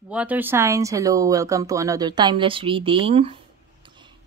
Water signs, hello, welcome to another timeless reading.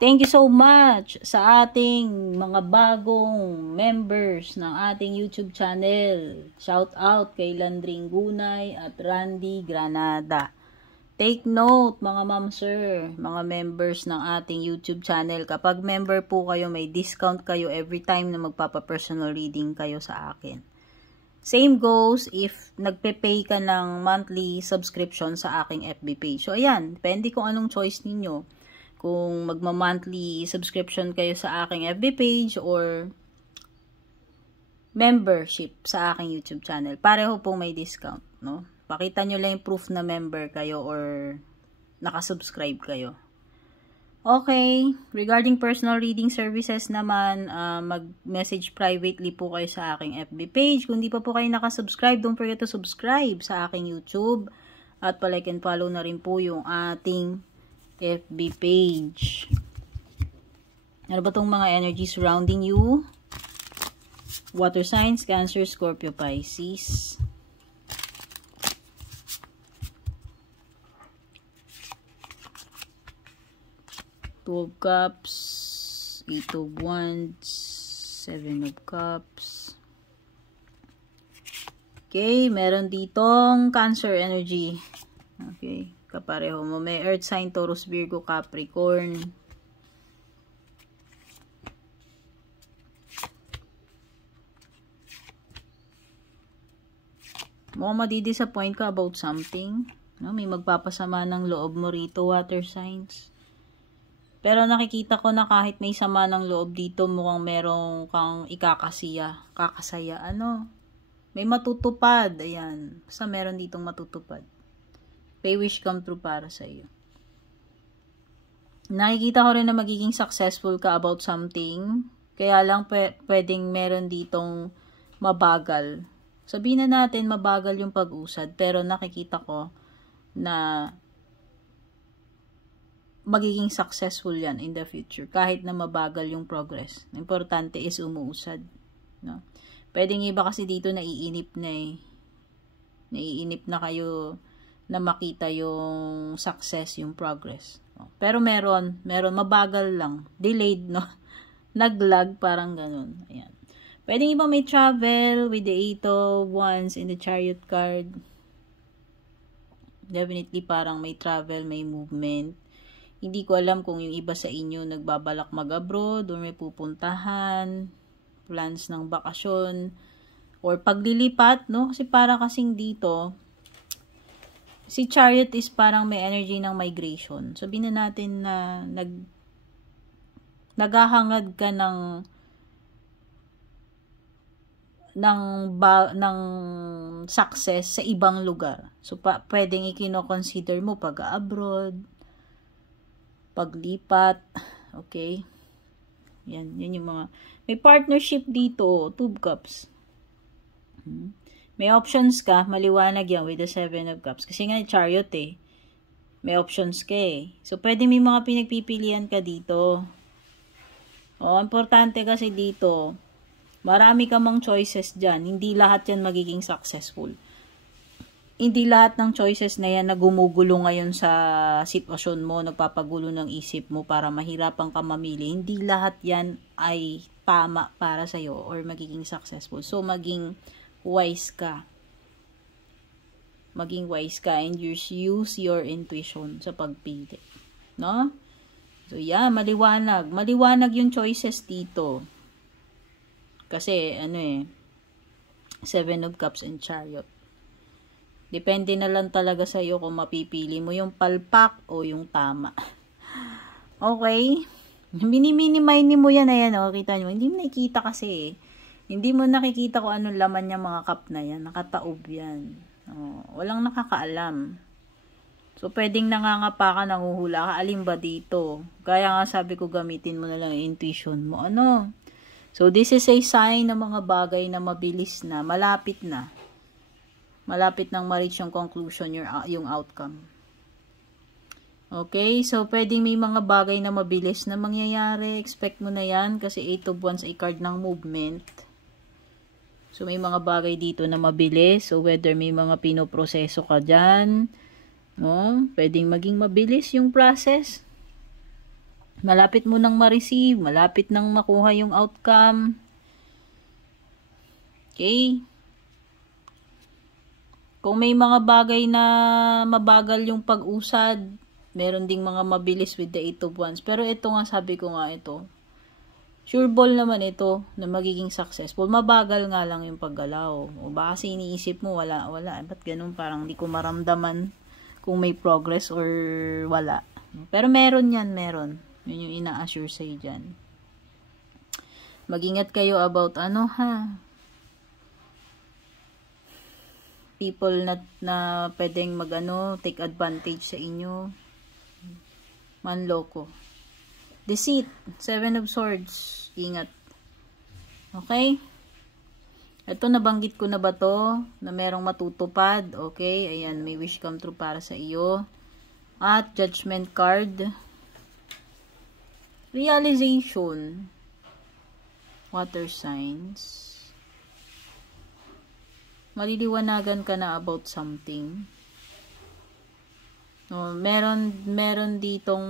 Thank you so much sa ating mga bagong members ng ating YouTube channel. Shout out kay Landring Gunay at Randy Granada. Take note mga ma'am sir, mga members ng ating YouTube channel. Kapag member po kayo, may discount kayo every time na magpapa-personal reading kayo sa akin. Same goes if nagpe-pay ka ng monthly subscription sa aking FB page. So, ayan. Depende kung anong choice ninyo. Kung magma-monthly subscription kayo sa aking FB page or membership sa aking YouTube channel. Pareho pong may discount, no? Pakita nyo lang yung proof na member kayo or nakasubscribe kayo. Okay, regarding personal reading services naman, mag-message privately po kayo sa aking FB page. Kung di pa po kayo nakasubscribe, don't forget to subscribe sa aking YouTube. At palike and follow na rin po yung ating FB page. Ano ba tong mga energy surrounding you? Water signs, Cancer, Scorpio, Pisces. Two of Cups, Eight of Wands, Seven of Cups. Okay, meron ditong Cancer energy. Okay, kapareho mo. May Earth sign, Taurus, Virgo, Capricorn. Mukhang madidisappoint ka about something. No? May magpapasama ng loob mo rito, water signs. Pero nakikita ko na kahit may sama ng loob dito, mukhang merong kang kakasaya. Ano? May matutupad. Ayan. Basta meron ditong matutupad. Pay wish come true para sa iyo. Nakikita ko rin na magiging successful ka about something. Kaya lang pwedeng meron ditong mabagal. Sabihin na natin mabagal yung pag-usad. Pero nakikita ko na magiging successful yan in the future. Kahit na mabagal yung progress. Importante is umuusad. No? Pwedeng iba kasi dito naiinip na eh. Naiinip na kayo na makita yung success, yung progress. No? Pero meron mabagal lang. Delayed, no? Naglag, parang ganun. Ayan. Pwedeng iba may travel with the Eight of Wands in the Chariot card. Definitely parang may travel, may movement. Hindi ko alam kung yung iba sa inyo nagbabalak mag-abroad or may pupuntahan, plans ng bakasyon, or paglilipat, no? Kasi para kasing dito, si Chariot is parang may energy ng migration. Sabihin na natin na naghahangad ka ng success sa ibang lugar. So, pwedeng ikino-consider mo pag-abroad, paglipat, okay? Yan yung mga, may partnership dito, Two of Cups. May options ka, maliwanag yan with the Seven of Cups. Kasi nga, Chariot eh. May options ka eh. So, pwede may mga pinagpipilian ka dito. O, importante kasi dito, marami ka mang choices dyan. Hindi lahat yan magiging successful. Hindi lahat ng choices na yan na gumugulo ngayon sa sitwasyon mo, nagpapagulo ng isip mo para mahirapan ka mamili. Hindi lahat yan ay tama para sa'yo or magiging successful. So, maging wise ka. Maging wise ka and use your intuition sa pagpili. No? So, yeah, maliwanag. Maliwanag yung choices dito. Kasi, Seven of Cups and Chariot. Depende na lang talaga sa iyo kung mapipili mo yung palpak o yung tama. Okay? Mini-mini mo yan. Ayan, oh, kita nyo. Hindi mo nakikita kasi. Hindi mo nakikita kung anong laman niya mga cup na yan. Nakataob yan. Oh, walang nakakaalam. So, pwedeng nangangapa ka, nanguhula ka. Alin ba dito? Kaya nga sabi ko, gamitin mo na lang yung intuition mo. Ano? So, this is a sign ng mga bagay na mabilis na, malapit na. Malapit nang ma-reach yung conclusion, yung outcome. Okay, so pwedeng may mga bagay na mabilis na mangyayari. Expect mo na yan kasi Eight of Wands ay card ng movement. So may mga bagay dito na mabilis. So whether may mga pinoproseso ka dyan, No? Pwedeng maging mabilis yung process. Malapit mo nang ma-receive, malapit nang makuha yung outcome. Okay? Kung may mga bagay na mabagal yung pag-usad, meron ding mga mabilis with the 8 of Wands. Pero ito nga, sabi ko nga ito, sure ball naman ito na magiging successful. Mabagal nga lang yung paggalaw. O baka kasi iniisip mo, wala. Ba't ganun? Parang di ko maramdaman kung may progress or wala. Pero meron yan, meron. Yun yung ina-assure sa'yo dyan. Mag-ingat kayo about people na pwedeng take advantage sa inyo. Manloko. Deceit. 7 of Swords. Ingat. Okay? Ito, nabanggit ko na ba to? Na merong matutupad. Okay? Ayan, may wish come true para sa iyo. At Judgment card. Realization. Water signs. Maliliwanagan ka na about something. No, meron ditong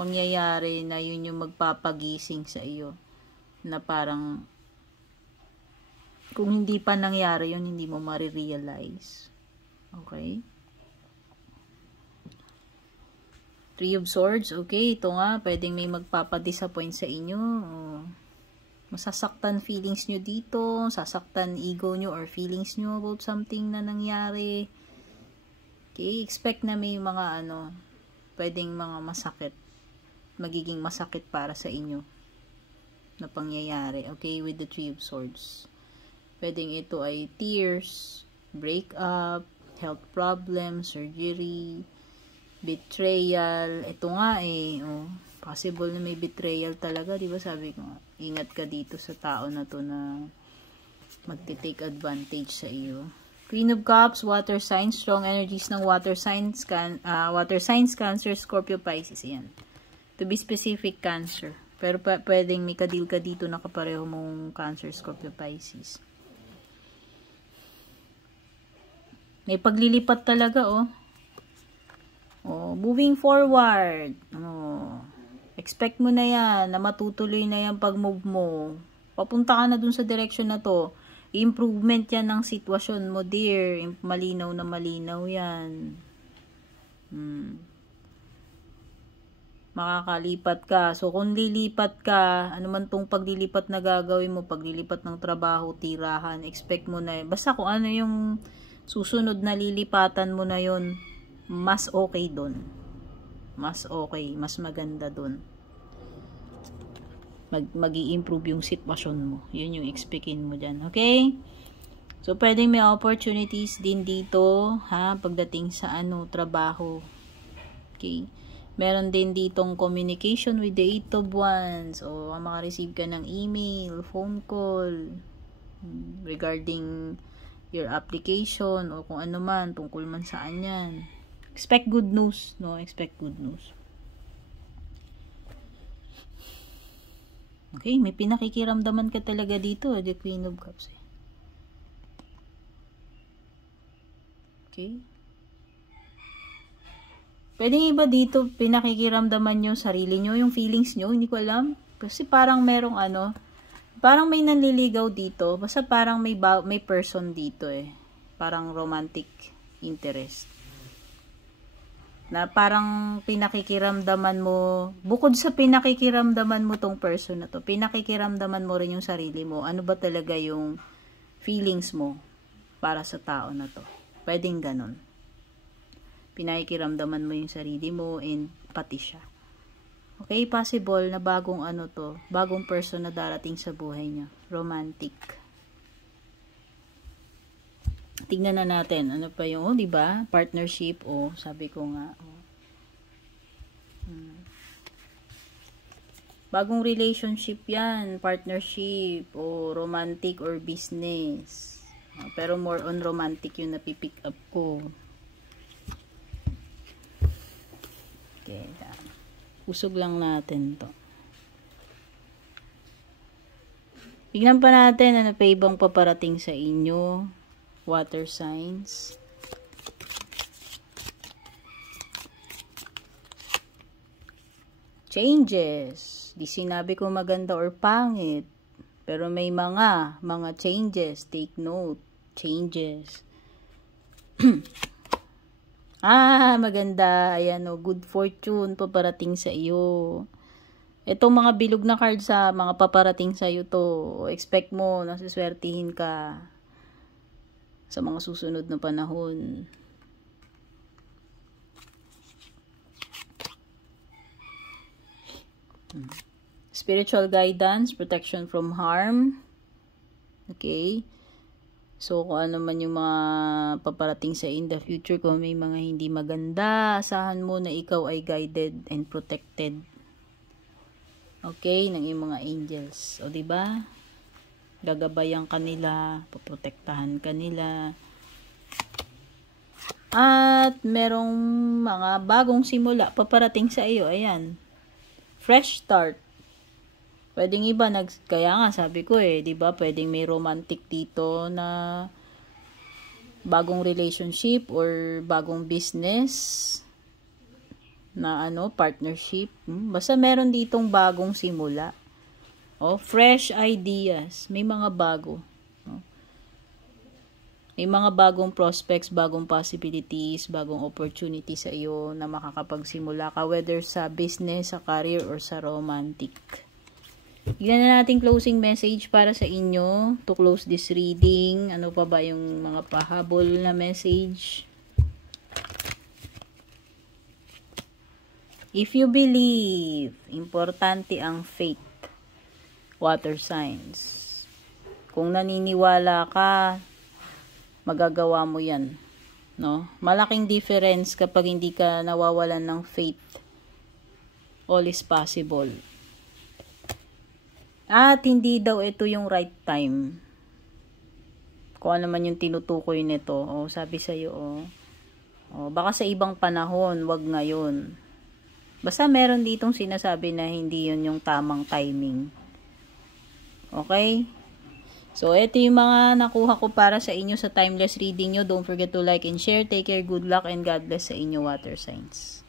mangyayari na yun yung magpapagising sa iyo. Na parang kung hindi pa nangyari yun, hindi mo marirealize. Okay? 3 of Swords, okay, ito nga, pwedeng may magpapadisappoint sa inyo. Masasaktan feelings nyo dito, sasaktan ego nyo or feelings nyo about something na nangyari. Okay, expect na may mga pwedeng mga masakit, magiging masakit para sa inyo na pangyayari. Okay, with the 3 of Swords. Pwedeng ito ay tears, breakup, health problems, surgery, betrayal. Ito nga possible na may betrayal talaga, di ba? Sabi ko nga, ingat ka dito sa tao na to na magte-take advantage sa iyo. Queen of Cups, water signs, strong energies ng water signs, Cancer, Scorpio, Pisces. Yan. To be specific, Cancer. Pero pwedeng may kadil ka dito na kapareho mong Cancer, Scorpio, Pisces. May paglilipat talaga, moving forward. Expect mo na yan, na matutuloy na yan pag-move mo. Papunta ka na dun sa direction na to. Improvement yan ng sitwasyon mo, dear. Malinaw na malinaw yan. Makakalipat ka. So, kung lilipat ka, ano man tong paglilipat na gagawin mo, paglilipat ng trabaho, tirahan, expect mo na yan. Basta kung ano yung susunod na lilipatan mo na yon, mas okay dun. Mas okay, mas maganda dun. Mag-i-improve yung sitwasyon mo. Yun yung expectin mo dyan. Okay? So, pwedeng may opportunities din dito, pagdating sa trabaho. Okay? Meron din ditong communication with the 8 of Wands. O, makareceive ka ng email, phone call, regarding your application, o kung ano man, tungkol man saan yan. Expect good news, no? Expect good news. Okay, may pinakikiramdaman ka talaga dito, the Queen of Cups. Okay? Pwedeng iba dito, pinakikiramdaman nyo sarili nyo, yung feelings nyo, hindi ko alam. Kasi parang merong parang may nanliligaw dito, basta parang may person dito Parang romantic interest. Na parang pinakikiramdaman mo, bukod sa pinakikiramdaman mo tong person na to, pinakikiramdaman mo rin yung sarili mo. Ano ba talaga yung feelings mo para sa tao na to? Pwedeng ganon. Pinakikiramdaman mo yung sarili mo and pati siya. Okay, possible na bagong bagong person na darating sa buhay niya. Romantic. Tingnan na natin, ano pa yung, di ba? Partnership, sabi ko nga. Bagong relationship yan, partnership, romantic or business. Pero more on romantic yung napipick up ko. Okay, usog lang natin to. Tignan pa natin, ano pa ibang paparating sa inyo. Water signs. changes. Di sinabi ko maganda or pangit. Pero may mga changes. Take note. Changes. Maganda. Ayan o. Good fortune paparating sa iyo. Itong mga bilog na card sa mga paparating sa iyo to. Expect mo na siswertihin ka sa mga susunod na panahon. Spiritual guidance, protection from harm. Okay. So, kung ano man yung mga paparating sa in the future, kung may mga hindi maganda, asahan mo na ikaw ay guided and protected. Okay, ng iyong mga angels. O, diba? Gagabayan kanila, poprotektahan kanila. At merong mga bagong simula paparating sa iyo. Ayan. Fresh start. Pwedeng iba, kaya nga sabi ko diba, pwedeng may romantic dito na bagong relationship or bagong business na partnership. Basta meron ditong bagong simula. Fresh ideas. May mga bago. May mga bagong prospects, bagong possibilities, bagong opportunity sa iyo na makakapagsimula ka, whether sa business, sa career, or sa romantic. Bigyan na natin closing message para sa inyo to close this reading. Ano pa ba yung mga pahabol na message? If you believe, importante ang faith. Water signs. Kung naniniwala ka, magagawa mo yan. No? Malaking difference kapag hindi ka nawawalan ng faith. All is possible. At hindi daw ito yung right time. Kung ano man yung tinutukoy nito. Sabi sa'yo, baka sa ibang panahon, wag ngayon. Basta meron ditong sinasabi na hindi yun yung tamang timing. Okay? So, ito yung mga nakuha ko para sa inyo sa timeless reading nyo. Don't forget to like and share. Take care, good luck, and God bless sa inyo, water signs.